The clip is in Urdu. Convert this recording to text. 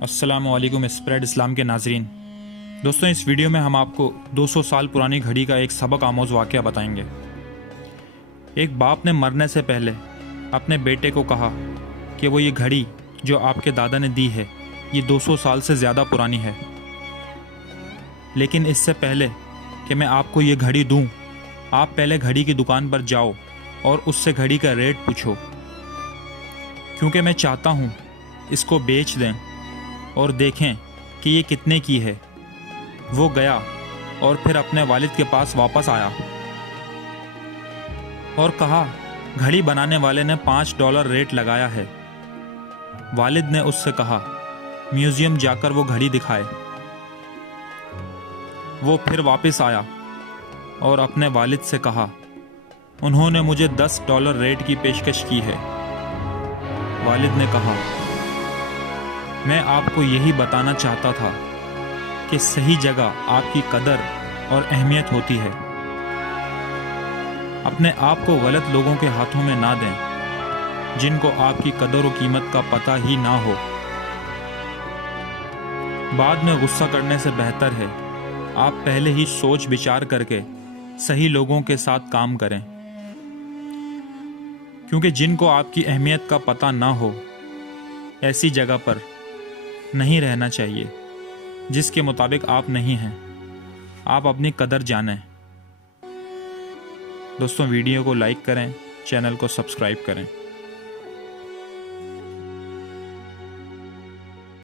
السلام علیکم اسپریڈ اسلام کے ناظرین۔ دوستوں، اس ویڈیو میں ہم آپ کو 200 سال پرانی گھڑی کا ایک سبق آموز واقعہ بتائیں گے۔ ایک باپ نے مرنے سے پہلے اپنے بیٹے کو کہا کہ وہ یہ گھڑی جو آپ کے دادا نے دی ہے یہ 200 سال سے زیادہ پرانی ہے، لیکن اس سے پہلے کہ میں آپ کو یہ گھڑی دوں آپ پہلے گھڑی کی دکان پر جاؤ اور اس سے گھڑی کا ریٹ پوچھو، کیونکہ میں چاہتا ہوں اس کو بیچ دیں اور دیکھیں کہ یہ کتنے کی ہے۔ وہ گیا اور پھر اپنے والد کے پاس واپس آیا اور کہا گھڑی بنانے والے نے $5 ریٹ لگایا ہے۔ والد نے اس سے کہا میوزیم جا کر وہ گھڑی دکھائے۔ وہ پھر واپس آیا اور اپنے والد سے کہا انہوں نے مجھے $10 ریٹ کی پیشکش کی ہے۔ والد نے کہا میں آپ کو یہی بتانا چاہتا تھا کہ صحیح جگہ آپ کی قدر اور اہمیت ہوتی ہے۔ اپنے آپ کو غلط لوگوں کے ہاتھوں میں نہ دیں جن کو آپ کی قدر و قیمت کا پتہ ہی نہ ہو۔ بعد میں غصہ کرنے سے بہتر ہے آپ پہلے ہی سوچ بچار کر کے صحیح لوگوں کے ساتھ کام کریں، کیونکہ جن کو آپ کی اہمیت کا پتہ نہ ہو ایسی جگہ پر نہیں رہنا چاہیے جس کے مطابق آپ نہیں ہیں۔ آپ اپنی قدر جانیں۔ دوستوں، ویڈیو کو لائک کریں، چینل کو سبسکرائب کریں۔